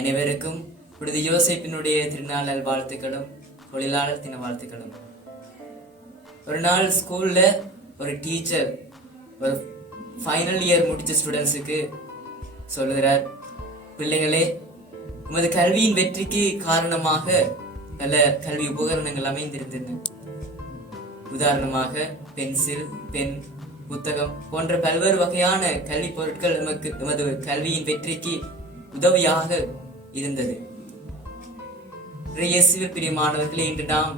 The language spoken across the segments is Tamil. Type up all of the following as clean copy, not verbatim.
அனைவருக்கும் புனித யோசேப்பினுடைய திருநாள் நல்வாழ்த்துக்களும் தொழிலாளர் தின வாழ்த்துக்களும். ஒரு நாள் ஸ்கூல்ல ஒரு டீச்சர் ஒரு ஃபைனல் இயர் முடிச்ச ஸ்டூடெண்ட்ஸுக்கு சொல்லுகிறார், பிள்ளைகளே, உமது கல்வியின் வெற்றிக்கு காரணமாக பல கல்வி உபகரணங்கள் அமைந்திருந்தன. உதாரணமாக பென்சில், பென், புத்தகம் போன்ற பல்வேறு வகையான கல்வி பொருட்கள் எமது கல்வியின் வெற்றிக்கு உதவியாக இருந்தது. இயேசுவில் பிரியமானவர்களே, இன்று நாம்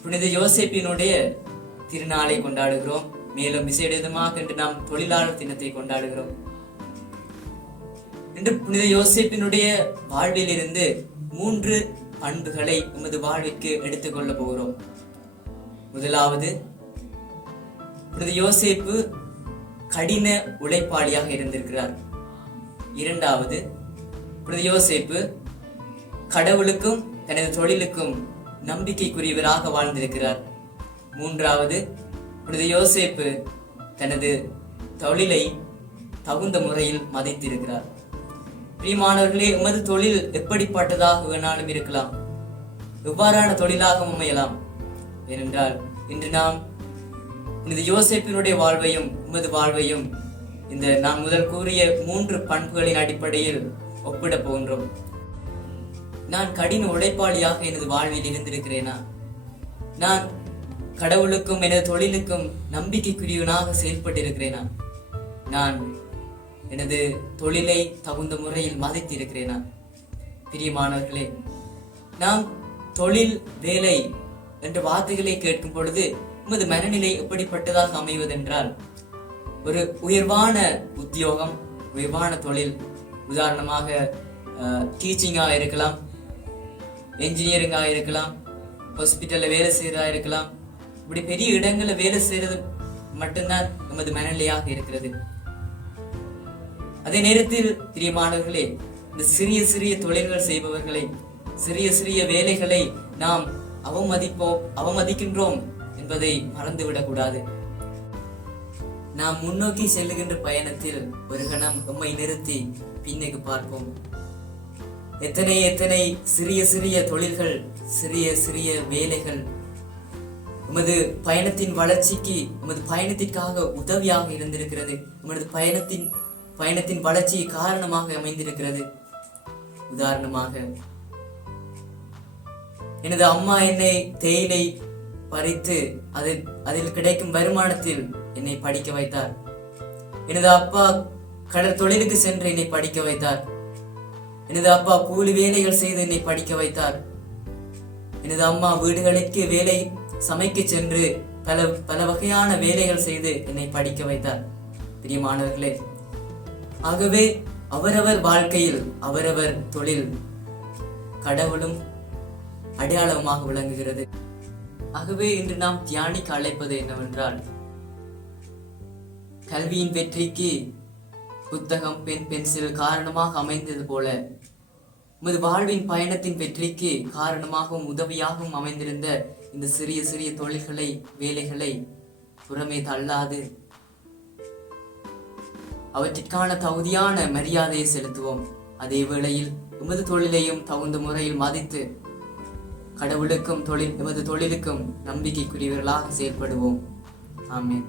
புனித யோசேப்பினுடைய திருநாளை கொண்டாடுகிறோம். மேலும் விசேடமாக இன்று நாம் தொழிலாளர் தினத்தை கொண்டாடுகிறோம். இன்று புனித யோசேப்பினுடைய வாழ்வில் இருந்து 3 பண்புகளை நமது வாழ்விற்கு எடுத்துக்கொள்ள போகிறோம். முதலாவது, புனித யோசேப்பு கடின உழைப்பாளியாக இருந்திருக்கிறார். இரண்டாவது, புனித யோசேப்பு கடவுளுக்கும் தனது தொழிலுக்கும் நம்பிக்கைக்குரியவராக வாழ்ந்திருக்கிறார். மூன்றாவது, புனித யோசேப்பு தனது தொழிலை தகுந்த முறையில் மதித்திருக்கிறார். பிரியமானவர்களே, எமது தொழில் எப்படிப்பட்டதாக வேணாலும் இருக்கலாம், எவ்வாறான தொழிலாக அமையலாம். ஏனென்றால் இன்று நாம் புனித யோசேப்பினுடைய வாழ்வையும் உமது வாழ்வையும் இந்த நான் முதல் கூறிய 3 பண்புகளின் அடிப்படையில் ஒப்பிட போகின்றோம். நான் கடின உழைப்பாளியாக எனது வாழ்வில் இருந்திருக்கிறேனா? நான் கடவுளுக்கும் எனது தொழிலுக்கும் நம்பிக்கைக்குரியவனாக செயல்பட்டிருக்கிறேனா? நான் எனது தொழிலை தகுந்த முறையில் மதித்திருக்கிறேனா? பிரியமானவர்களே, நாம் தொழில், வேலை என்ற வார்த்தைகளை கேட்கும் பொழுது உமது மனநிலை எப்படிப்பட்டதாக அமைவதென்றால், ஒரு உயர்வான உத்தியோகம், உயர்வான தொழில், உதாரணமாக டீச்சிங்காக இருக்கலாம், என்ஜினியரிங்காக இருக்கலாம், ஹாஸ்பிட்டல்ல வேலை செய்யறதா இருக்கலாம். இப்படி பெரிய இடங்கள்ல வேலை செய்யறது மட்டும்தான் நமது மனநிலையாக இருக்கிறது. அதே நேரத்தில் பிரியமானவர்களே, இந்த சிறிய சிறிய தொழில்கள் செய்பவர்களை, சிறிய சிறிய வேலைகளை நாம் அவமதிக்கின்றோம் என்பதை மறந்துவிடக் கூடாது. நாம் முன்னோக்கி செல்லுகின்ற பயணத்தில் ஒரு கணம் நம்மை நிறுத்தி பின்னுக்கு பார்ப்போம். எத்தனை எத்தனை சிறிய சிறிய தொழில்கள், சிறிய சிறிய வேலைகள் உமது பயணத்தின் வளர்ச்சிக்கு, உமது பயணத்திற்காக உதவியாக இருந்திருக்கிறது. உமது பயணத்தின் வளர்ச்சி காரணமாக அமைந்திருக்கிறது. உதாரணமாக, எனது அம்மா என்னை தேயிலை பறித்து அதில் கிடைக்கும் வருமானத்தில் என்னை படிக்க வைத்தார். எனது அப்பா கடல் தொழிலுக்கு சென்று என்னை படிக்க வைத்தார். எனது அப்பா கூலி வேலைகள் செய்து என்னை படிக்க வைத்தார். எனது அம்மா வீடுகளுக்கு வேலை சமைக்க சென்று பல வகையான வேலைகள் செய்து என்னை படிக்க வைத்தார். பிரியமானவர்களே, ஆகவே அவரவர் வாழ்க்கையில் அவரவர் தொழில் கடவுளும் அடையாளமாக விளங்குகிறது. ஆகவே இன்று நாம் தியானிக்க அழைப்பது என்னவென்றால், கல்வியின் வெற்றிக்கு புத்தகம், பென், பென்சில் காரணமாக அமைந்தது போல உமது வாழ்வின் பயணத்தின் வெற்றிக்கு காரணமாகவும் உதவியாகவும் அமைந்திருந்த இந்த சிறிய சிறிய தொழில்களை, வேலைகளை புறமே தள்ளாது அவற்றிற்கான தகுதியான மரியாதையை செலுத்துவோம். அதே வேளையில் உமது தொழிலையும் தகுந்த முறையில் மதித்து கடவுளுக்கும் எமது தொழிலுக்கும் நம்பிக்கைக்குரியவர்களாக செயல்படுவோம். ஆமென்.